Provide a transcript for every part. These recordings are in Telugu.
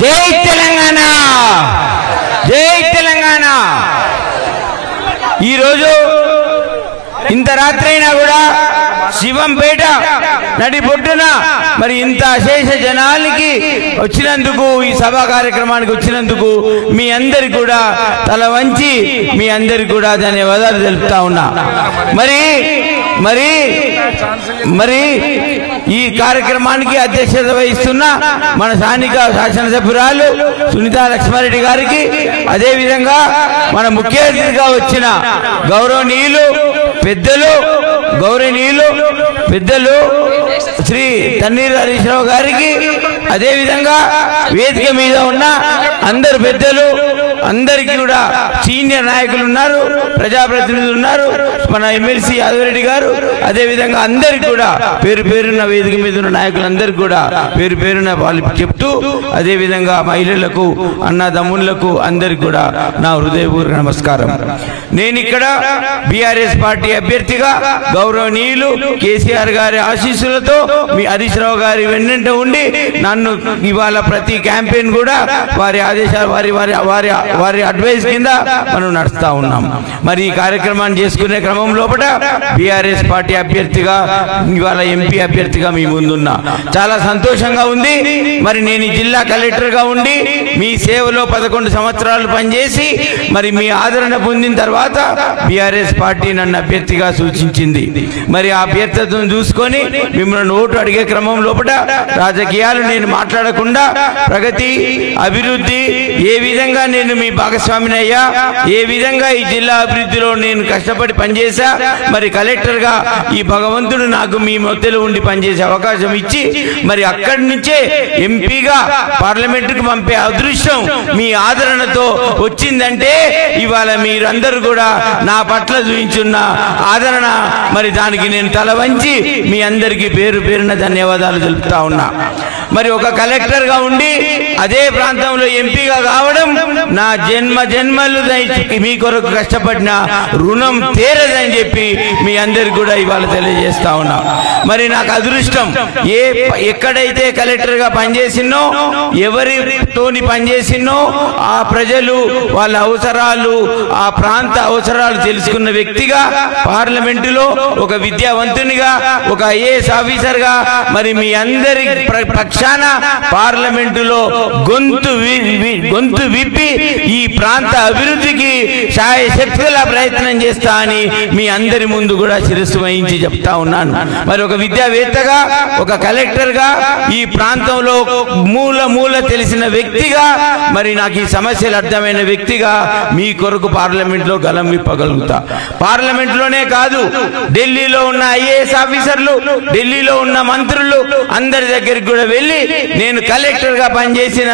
జై తెలంగాణ, జై తెలంగాణ. ఈరోజు ఇంత రాత్రి అయినా కూడా శివంపేట నడిబొడ్డున మరి ఇంత అశేష జనానికి వచ్చినందుకు, ఈ సభా కార్యక్రమానికి వచ్చినందుకు మీ అందరికి కూడా తల వంచి మీ అందరికి కూడా ధన్యవాదాలు తెలుపుతా ఉన్నా. మరి మరి మరి ఈ కార్యక్రమానికి అధ్యక్షత వహిస్తున్న మన స్థానిక శాసనసభ్యురాలు సునీతా లక్ష్మారెడ్డి గారికి, అదేవిధంగా మన ముఖ్య అతిథిగా వచ్చిన గౌరవనీయులు పెద్దలు శ్రీ తన్నీరు హరీష్ రావు గారికి, అదేవిధంగా వేదిక మీద ఉన్న అందరు పెద్దలు అందరికీ కూడా సీనియర్ నాయకులు ఉన్నారు, ప్రజాప్రతినిధులు ఉన్నారు, మన ఎమ్మెల్సీ యాదవరెడ్డి గారు, అదేవిధంగా అందరికి కూడా పేరు పేరున్న వేదిక మీద ఉన్న నాయకులందరికీ కూడా పేరు పేరున వాళ్ళు చెప్తూ, అదేవిధంగా మహిళలకు అన్నదమ్ములకు అందరికి కూడా నా హృదయపూర్వక నమస్కారం. నేను ఇక్కడ బీఆర్ఎస్ పార్టీ అభ్యర్థిగా గౌరవనీయులు కేసీఆర్ గారి ఆశీస్సులతో మీ హరీష్ రావు గారి వెన్నంట ఉండి నన్ను ఇవాళ ప్రతి క్యాంపెయిన్ కూడా వారి ఆదేశాలు వారి అడ్వైస్ కింద మనం నడుస్తూ ఉన్నాం. మరి ఈ కార్యక్రమాన్ని చేసుకునే క్రమం లోపల బీఆర్ఎస్ పార్టీ అభ్యర్థిగా ఇవాళ ఎంపీ అభ్యర్థిగా మీ ముందున్నా చాలా సంతోషంగా ఉంది. మరి నేను జిల్లా కలెక్టర్గా ఉండి మీ సేవలో 11 సంవత్సరాలు పనిచేసి మరి మీ ఆదరణ పొందిన తర్వాత బీఆర్ఎస్ పార్టీ నన్ను అభ్యర్థిగా సూచించింది. మరి ఆ అభ్యర్థతను చూసుకొని మిమ్మల్ని ఓటు అడిగే క్రమం లోపల రాజకీయాలు నేను మాట్లాడకుండా ప్రగతి, అభివృద్ధి, ఏ విధంగా నేను మీ భాగస్వామిని అయ్యా, ఏ విధంగా ఈ జిల్లా అభివృద్ధిలో నేను కష్టపడి పనిచేశా, మరి కలెక్టర్గా ఈ భగవంతుడు నాకు మీ మధ్యలో ఉండి పనిచేసే అవకాశం ఇచ్చి మరి అక్కడి నుంచే ఎంపీగా పార్లమెంటుకు పంపే అదృష్టం మీ ఆదరణతో వచ్చిందంటే ఇవాళ మీరందరూ కూడా నా పట్ల చూపించున్న ఆదరణ, మరి దానికి నేను తల వంచి మీ అందరికీ పేరు పేరున ధన్యవాదాలు తెలుపుతా ఉన్నా. మరి ఒక కలెక్టర్గా ఉండి అదే ప్రాంతంలో ఎంపీగా కావడం నా జన్మలు మీ కొరకు కష్టపడిన రుణం తీరదని చెప్పి మీ అందరికి కూడా ఇవాళ తెలియజేస్తా ఉన్నా. మరి నాకు అదృష్టం, ఎక్కడైతే కలెక్టర్గా పనిచేసినో, ఎవరితోని పనిచేసినో ఆ ప్రజలు వాళ్ళ అవసరాలు, ఆ ప్రాంత అవసరాలు తెలుసుకున్న వ్యక్తిగా, పార్లమెంటులో ఒక విద్యావంతునిగా, ఒక ఐఏఎస్ ఆఫీసర్గా మరి మీ అందరి పక్షాన పార్లమెంటులో గొంతు విప్పి ఈ ప్రాంత అభివృద్ధికి శాయశక్తుల ప్రయత్నం చేస్తా అని మీ అందరి ముందు కూడా శిరస్సు వహించి చెప్తా ఉన్నాను. మరి ఒక విద్యావేత్తగా, ఒక కలెక్టర్గా, ఈ ప్రాంతంలో మూల తెలిసిన వ్యక్తిగా, మరి నాకు ఈ సమస్యలు అర్థమైన వ్యక్తిగా మీ కొరకు పార్లమెంట్లో గలం విప్పగలుగుతా. పార్లమెంట్లోనే కాదు, ఢిల్లీలో ఉన్న ఐఏఎస్ ఆఫీసర్లు, ఢిల్లీలో ఉన్న మంత్రులు అందరి దగ్గరికి కూడా వెళ్ళి నేను కలెక్టర్గా పనిచేసిన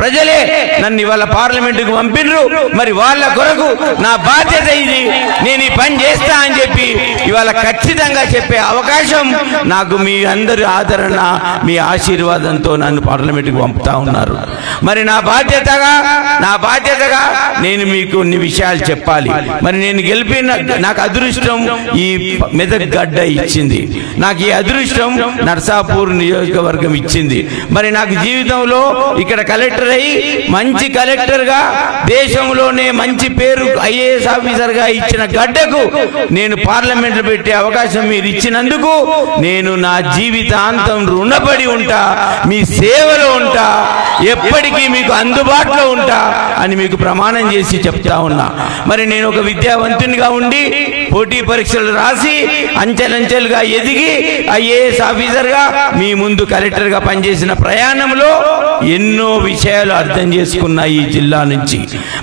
ప్రజలే నన్ను ఇవాళ పార్లమెంటుకు పంపినరు, మరి వాళ్ళ కొరకు నా బాధ్యత ఇది, నేను ఈ పని చేస్తా అని చెప్పి ఇవాళ ఖచ్చితంగా చెప్పే అవకాశం నాకు మీ అందరి ఆదరణ, మీ ఆశీర్వాదంతో నన్ను పార్లమెంటుకు పంపుతా ఉన్నారు. మరి నా బాధ్యతగా నేను మీకు కొన్ని విషయాలు చెప్పాలి. మరి నేను గెలిపిన నాకు అదృష్టం ఈ మెదక్ గడ్డ ఇచ్చింది, నాకు ఈ అదృష్టం నర్సాపూర్ నియోజకవర్గం ఇచ్చింది. మరి నాకు జీవితంలో ఇక్కడ కలెక్టర్ అయ్యి మంచి కలెక్టర్గా, దేశంలోనే మంచి పేరు ఐఏఎస్ ఆఫీసర్గా ఇచ్చిన గడ్డకు నేను పార్లమెంట్ పెట్టే అవకాశం మీరు ఇచ్చినందుకు నేను నా జీవితాంతం రుణపడి ఉంటా, మీ సేవలో ఉంటా, ఎప్పటికీ మీకు అందుబాటులో ఉంటా అని మీకు ప్రమాణం చేసి చెప్తా ఉన్నా. మరి నేను ఒక విద్యావంతునిగా ఉండి పోటీ పరీక్షలు రాసి అంచెలంచెలుగా ఎదిగి ఐఏఎస్ ఆఫీసర్గా మీ ముందు కలెక్టర్గా పనిచేసిన ప్రయాణంలో ఎన్నో విషయాలు అర్థం చేసుకున్నా ఈ జిల్లా నుంచి.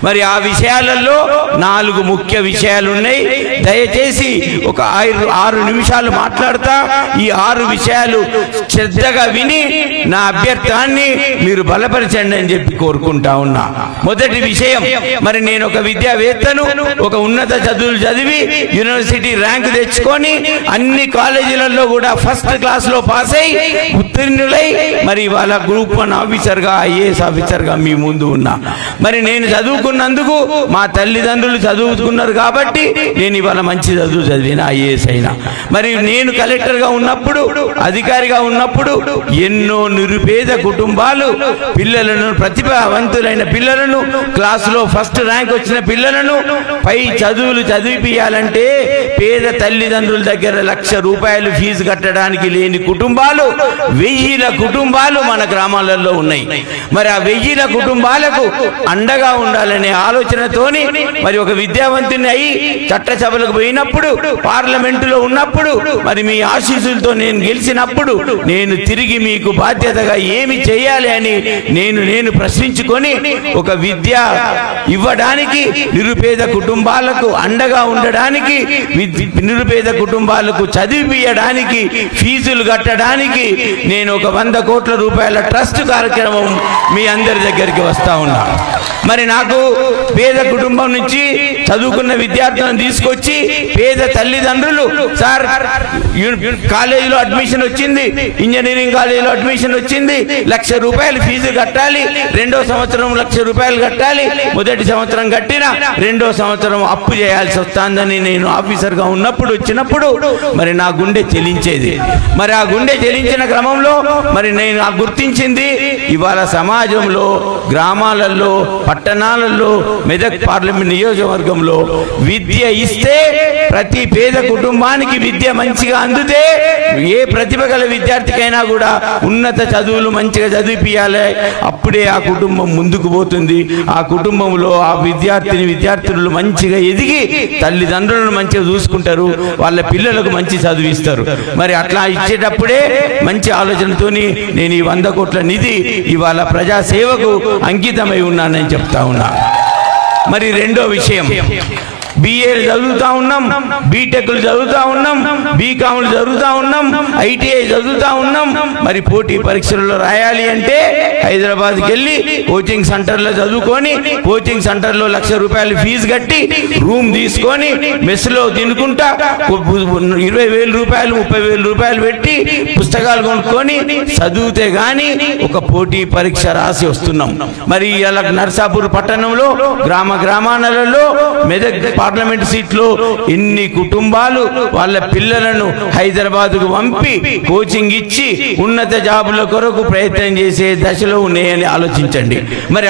మరి ఆ విషయాలలో 4 ముఖ్య విషయాలు ఉన్నాయి. దయచేసి ఒక 6 నిమిషాలు మాట్లాడతా. ఈ 6 విషయాలు శ్రద్ధగా విని నా అభ్యర్థాన్ని మీరు బలపరచండి అని చెప్పి కోరుకుంటా ఉన్నా. మొదటి విషయం, మరి నేను ఒక విద్యావేత్తను, ఒక ఉన్నత చదువులు చదివి యూనివర్సిటీ ర్యాంక్ తెచ్చుకొని అన్ని కాలేజీలలో కూడా ఫస్ట్ క్లాస్లో పాస్ అయి ఉత్తీర్ణులై మరి వాళ్ళ గ్రూప్ 1 ఆఫీసర్గా, ఐఏఎస్ ఆఫీసర్గా మీ ముందు ఉన్నా. మరి నేను చదువుకున్నందుకు మా తల్లిదండ్రులు చదువుకున్నారు కాబట్టి నేను ఇవాళ మంచి చదువు చదివిన ఐఏఎస్ అయినా. మరి నేను కలెక్టర్గా ఉన్నప్పుడు అధికారిగా ఉన్నప్పుడు ఎన్నో నిరుపేద కుటుంబాలు పిల్లలను ప్రతిభావంతులైన పిల్లలను క్లాసులో ఫస్ట్ ర్యాంక్ వచ్చిన పిల్లలను పై చదువులు చదివిపియాలంటే పేద తల్లిదండ్రుల దగ్గర ₹1,00,000 ఫీజు కట్టడానికి లేని కుటుంబాలు 1000 కుటుంబాలు మన గ్రామాలలో ఉన్నాయి. మరి ఆ 1000 కుటుంబాలకు అండగా ఉండాలనే ఆలోచనతోని మరి ఒక విద్యావంతుని అయి చట్టసభలకు పోయినప్పుడు పార్లమెంటులో ఉన్నప్పుడు మరి మీ ఆశీస్సులతో నేను గెలిచినప్పుడు నేను తిరిగి మీకు బాధ్యతగా ఏమి చేయాలి అని నేను ప్రశ్నించుకొని ఒక విద్య ఇవ్వడానికి నిరుపేద కుటుంబాలకు అండగా ఉండడానికి నిరుపేద కుటుంబాలకు చదివిపియడానికి ఫీజులు కట్టడానికి నేను ఒక ₹100 కోట్ల ట్రస్ట్ కార్యక్రమం మీ అందరి దగ్గరికి వస్తా ఉన్నా. మరి నాకు పేద కుటుంబం నుంచి చదువుకున్న విద్యార్థులను తీసుకొచ్చి పేద తల్లిదండ్రులు సార్ కాలేజీలో అడ్మిషన్ వచ్చింది, ఇంజనీరింగ్ కాలేజీలో అడ్మిషన్ వచ్చింది, ₹1,00,000 ఫీజు కట్టాలి, 2వ సంవత్సరం ₹1,00,000 కట్టాలి, మొదటి సంవత్సరం కట్టిన 2వ సంవత్సరం అప్పు చేయాల్సి వస్తుందని నేను ఆఫీసర్గా వచ్చినప్పుడు మరి నా గుండె చెలించేది. మరి ఆ గుండె చెలించిన క్రమంలో మరి నేను గుర్తించింది ఇవాళ సమాజంలో గ్రామాలలో పట్టణాలలో మెదక్ పార్లమెంట్ నియోజకవర్గంలో విద్య ఇస్తే ప్రతి పేద కుటుంబానికి విద్య మంచిగా అందుతే ఏ ప్రతిభ గల విద్యార్థికైనా కూడా ఉన్నత చదువులు మంచిగా చదివిపియాలి. అప్పుడే ఆ కుటుంబం ముందుకు పోతుంది. ఆ కుటుంబంలో ఆ విద్యార్థులు మంచిగా ఎదిగి తల్లిదండ్రులను మంచిగా చూసుకుంటారు, వాళ్ళ పిల్లలకు మంచి చదివిస్తారు. మరి అట్లా ఇచ్చేటప్పుడే మంచి ఆలోచనతోని నేను ఈ ₹100 కోట్ల నిధి ఇవాళ ప్రజాసేవకు అంకితమై ఉన్నానని చెప్తా ఉన్నా. మరి రెండో విషయం, BAలు చదువుతా ఉన్నాం, బీటెక్లు చదువుతా ఉన్నాం, బీకామ్లు చదువుతా ఉన్నాం, ITI చదువుతా ఉన్నాం. మరి పోటీ పరీక్షల్లో రాయాలి అంటే హైదరాబాద్కి వెళ్ళి కోచింగ్ సెంటర్లో చదువుకొని కోచింగ్ సెంటర్లో ₹1,00,000 ఫీజు కట్టి రూమ్ తీసుకొని మెస్లో తినుకుంటా ₹20,000 ₹30,000 పెట్టి పుస్తకాలు కొనుక్కొని చదివితే గాని ఒక పోటీ పరీక్ష రాసి వస్తున్నాం. మరి ఇలా నర్సాపూర్ పట్టణంలో గ్రామాలలో మెదక్ పార్లమెంట్ సీట్లో ఎన్ని కుటుంబాలు వాళ్ళ పిల్లలను హైదరాబాద్కు పంపి కోచింగ్ ఇచ్చి ఉన్నత జాబుల కొరకు ప్రయత్నం చేసే దశలో ఉన్నాయని ఆలోచించండి. మరి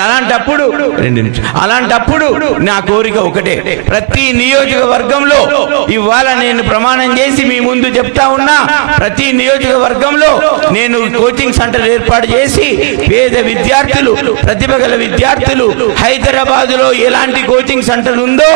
అలాంటప్పుడు నా కోరిక ఒకటే, ప్రతి నియోజకవర్గంలో ఇవాళ నేను ప్రమాణం చేసి మీ ముందు చెప్తా ఉన్నా, ప్రతి నియోజకవర్గంలో నేను కోచింగ్ సెంటర్ ఏర్పాటు చేసి పేద విద్యార్థులు ప్రతిభ గల విద్యార్థులు హైదరాబాద్లో ఎలాంటి కోచింగ్ సెంటర్ ఉందో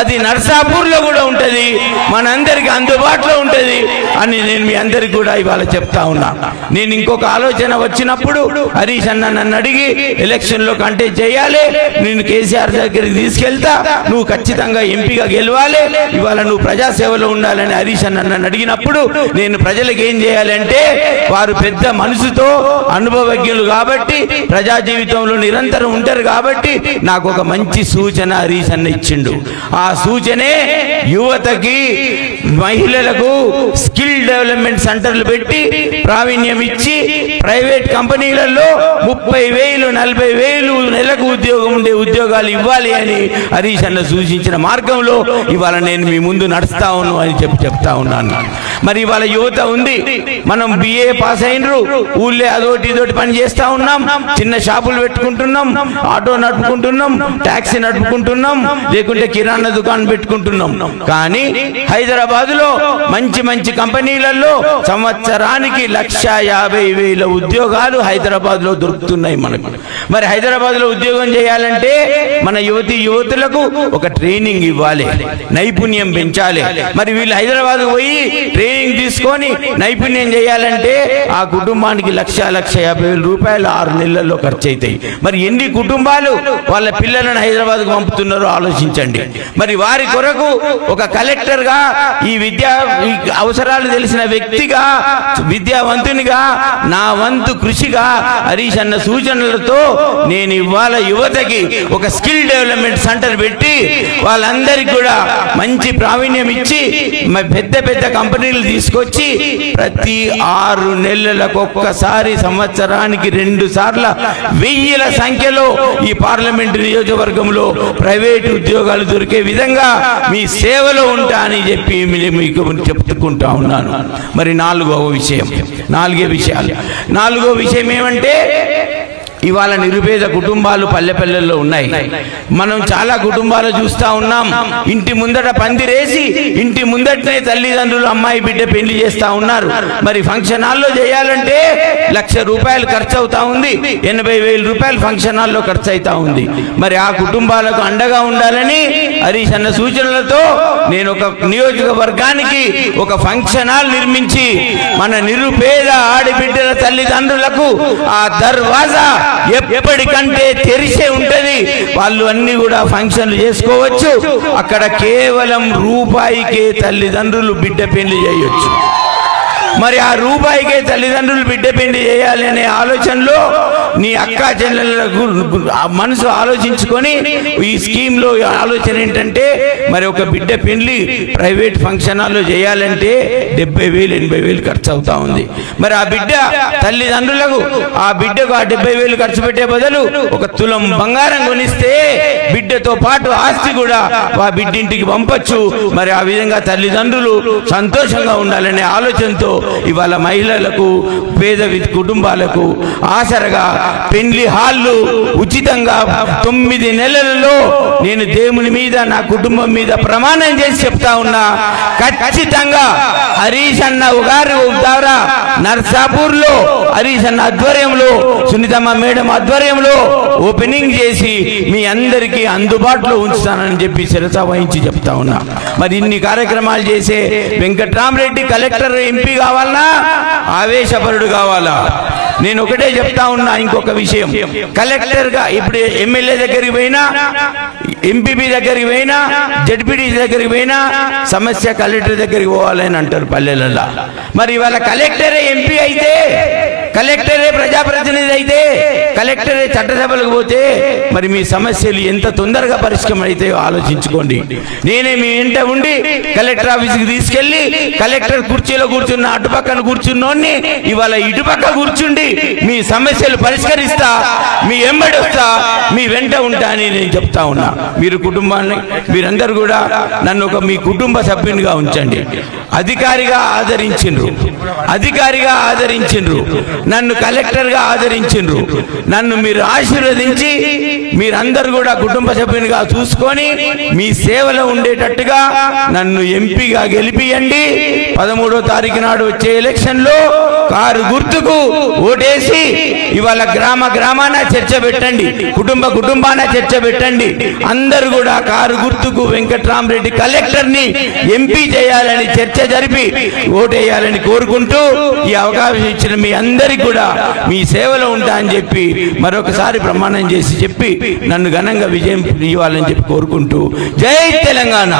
అది నర్సాపూర్లో కూడా ఉంటుంది, మనందరికి అందుబాటులో ఉంటుంది అని నేను మీ అందరికి కూడా ఇవాళ చెప్తా ఉన్నా. నేను ఇంకొక ఆలోచన వచ్చినప్పుడు హరీష్ అన్న నన్ను అడిగి ఎలక్షన్లో కంటెస్ట్ చేయాలి, నేను కేసీఆర్ దగ్గరికి తీసుకెళ్తా, నువ్వు ఖచ్చితంగా ఎంపీగా గెలవాలి, ఇవాళ నువ్వు ప్రజాసేవలో ఉండాలని హరీష్ అన్న నన్ను అడిగినప్పుడు నేను ప్రజలకు ఏం చేయాలంటే, వారు పెద్ద మనసుతో అనుభవజ్ఞులు కాబట్టి ప్రజా జీవితంలో నిరంతరం ఉంటారు కాబట్టి నాకు ఒక మంచి సూచన హరీష్ అన్న ఇచ్చిండు. ఆ సూచనే యువతకి మహిళలకు స్కిల్ డెవలప్మెంట్ సెంటర్లు పెట్టి ప్రావీణ్యం ఇచ్చి ప్రైవేట్ కంపెనీలలో 30,000 40,000 నెలకు ఉద్యోగం ఉండే ఉద్యోగాలు ఇవ్వాలి అని హరీష్ అన్న సూచించిన మార్గంలో ఇవాళ నేను మీ ముందు నడుస్తా ఉన్నాను అని చెప్తా ఉన్నాను. మరి ఇవాళ యువత ఉంది, మనం BA పాస్ అయినరు, ఊళ్ళే అదోటి ఇదోటి పని చేస్తా ఉన్నాం, చిన్న షాపులు పెట్టుకుంటున్నాం, ఆటో నడుపుకుంటున్నాం, టాక్సీ నడుపుకుంటున్నాం, లేకుంటే కిరాణా దుకాణం పెట్టుకుంటున్నాం. కానీ హైదరాబాద్ లో మంచి కంపెనీలలో సంవత్సరానికి 1,50,000 ఉద్యోగాలు హైదరాబాద్ లో దొరుకుతున్నాయి మనకు. మరి హైదరాబాద్ లో ఉద్యోగం చేయాలంటే మన యువతులకు ఒక ట్రైనింగ్ ఇవ్వాలి, నైపుణ్యం పెంచాలి. మరి వీళ్ళు హైదరాబాద్ పోయి ట్రైనింగ్ తీసుకొని నైపుణ్యం చేయాలంటే ఆ కుటుంబానికి ₹1,50,000 6 నెలల్లో ఖర్చు అవుతాయి. మరి ఎన్ని కుటుంబాలు వాళ్ళ పిల్లలను హైదరాబాద్కు పంపుతున్నారో ఆలోచించండి. మరి వారి కొరకు ఒక కలెక్టర్గా ఈ అవసరాలు తెలిసిన వ్యక్తిగా విద్యావంతునిగా నా వంతు కృషిగా హరీష్ అన్న సూచనలతో నేను ఇవాళ యువతకి ఒక స్కిల్ డెవలప్మెంట్ సెంటర్ పెట్టి వాళ్ళందరికీ కూడా మంచి ప్రావీణ్యం ఇచ్చి పెద్ద పెద్ద కంపెనీలు తీసుకొచ్చి ప్రతి 6 నెలలకు ఒక్కసారి సంవత్సరానికి 2 సార్లు వెయ్యిల సంఖ్యలో ఈ పార్లమెంటు నియోజకవర్గంలో ప్రైవేటు ఉద్యోగాలు దొరికే విధంగా మీ సేవలో ఉంటా అని చెప్పి మీకు చెప్పుకుంటా ఉన్నాను. మరి నాలుగో విషయం ఏమంటే ఇవాళ నిరుపేద కుటుంబాలు పల్లెపల్లెల్లో ఉన్నాయి. మనం చాలా కుటుంబాలు చూస్తూ ఉన్నాం. ఇంటి ముందట పందిరేసి ఇంటి ముందటనే తల్లిదండ్రులు అమ్మాయి బిడ్డ పెళ్లి చేస్తూ ఉన్నారు. మరి ఫంక్షన్ హాల్లో చేయాలంటే ₹1,00,000 ఖర్చు అవుతా ఉంది. 80,000 రూపాయలు ఫంక్షన్ హాల్లో ఖర్చు అవుతా ఉంది. మరి ఆ కుటుంబాలకు అండగా ఉండాలని హరీష్ అన్న సూచనలతో నేను ఒక నియోజకవర్గానికి ఒక ఫంక్షన్ హాల్ నిర్మించి మన నిరుపేద ఆడబిడ్డల తల్లిదండ్రులకు ఆ దర్వాజా ఎప్పటికంటే తెరిసే ఉంటది. వాళ్ళు అన్ని కూడా ఫంక్షన్లు చేసుకోవచ్చు. అక్కడ కేవలం రూపాయికే తల్లిదండ్రులు బిడ్డ పెళ్లి చేయొచ్చు. మరి ఆ రూపాయికే తల్లిదండ్రులు బిడ్డ పెళ్లి చేయాలి అనే ఆలోచనలో నీ అక్క చెల్లెళ్ళకు మనసు ఆలోచించుకొని ఈ స్కీమ్లో ఆలోచన ఏంటంటే మరి ఒక బిడ్డ పెళ్లి ప్రైవేట్ ఫంక్షన్ హాల్లో చేయాలంటే 70,000 80,000 ఖర్చు అవుతా ఉంది. మరి ఆ బిడ్డ తల్లిదండ్రులకు ఆ బిడ్డకు ఆ 70,000 ఖర్చు పెట్టే బదులు ఒక తులం బంగారం కొనిస్తే బిడ్డతో పాటు ఆస్తి కూడా ఆ బిడ్డింటికి పంపొచ్చు. మరి ఆ విధంగా తల్లిదండ్రులు సంతోషంగా ఉండాలనే ఆలోచనతో ఇవాళ మహిళలకు పేద కుటుంబాలకు ఆసరగా పెళ్లి హాళ్ళు ఉచితంగా 9 నెలలలో నేను దేవుని మీద నా కుటుంబం మీద ప్రమాణం చేసి చెప్తా ఉన్నా, ఖచ్చితంగా హరీష్ అన్న గారి ద్వారా నర్సాపూర్లో హరీష్ అన్న ఆధ్వర్యంలో సునీతమ్మ మేడం ఆధ్వర్యంలో ఓపెనింగ్ చేసి మీ అందరికీ అందుబాటులో ఉంచుతానని చెప్పి శిరస వహించి చెప్తా ఉన్నా. మరి ఇన్ని కార్యక్రమాలు చేసే వెంకట్రామరెడ్డి కలెక్టర్ ఎంపీ కావాలన్నా ఆవేశపరుడు కావాలా? నేను ఒకటే చెప్తా ఉన్నా. ఇంకొక విషయం, కలెక్టర్గా ఇప్పుడు ఎమ్మెల్యే దగ్గరికి పోయినా, ఎంపీపీ దగ్గరికి పోయినా, జడ్పీటీ దగ్గరికి పోయినా సమస్య కలెక్టర్ దగ్గరికి పోవాలని అంటారు పల్లెలలో. మరి ఇవాళ కలెక్టరే ఎంపీ అయితే, కలెక్టరే ప్రజాప్రతినిధి అయితే, కలెక్టరే చట్టసభలకు పోతే మరి మీ సమస్యలు ఎంత తొందరగా పరిష్కారం అవుతాయో ఆలోచించుకోండి. నేనే మీ ఇంట ఉండి కలెక్టర్ ఆఫీస్కి తీసుకెళ్లి కలెక్టర్ కుర్చీలో కూర్చున్న అటుపక్కన కూర్చున్నోన్ని ఇవాళ ఇటుపక్క కూర్చుండి మీ సమస్యలు పరిష్కరిస్తా, మీ వెంబడి వస్తా, మీ వెంట ఉంటా అని నేను చెప్తా ఉన్నా. మీరు కుటుంబాన్ని మీరందరూ కూడా నన్ను మీ కుటుంబ సభ్యునిగా ఉంచండి. అధికారిగా ఆదరించిండ్రు, నన్ను కలెక్టర్గా ఆదరించిండ్రు. నన్ను మీరు ఆశీర్వదించి మీరందరూ కూడా కుటుంబ సభ్యునిగా చూసుకొని మీ సేవలో ఉండేటట్టుగా నన్ను ఎంపీగా గెలిపియండి. 13వ తారీఖు నాడు వచ్చే ఎలక్షన్లో కారు గుర్తుకు ఓటేసి ఇవాళ గ్రామాన చర్చ పెట్టండి, కుటుంబాన చర్చ పెట్టండి. అందరూ కూడా కారు గుర్తుకు వెంకట్రామరెడ్డి కలెక్టర్ని ఎంపీ చేయాలని చర్చ జరిపి ఓటేయాలని కోరుకుంటూ ఈ అవకాశం ఇచ్చిన మీ అందరికీ కూడా మీ సేవలో ఉంటా అని చెప్పి మరొకసారి ప్రమాణం చేసి చెప్పి నన్ను ఘనంగా విజయం ఇవ్వాలని చెప్పి కోరుకుంటూ జై తెలంగాణ.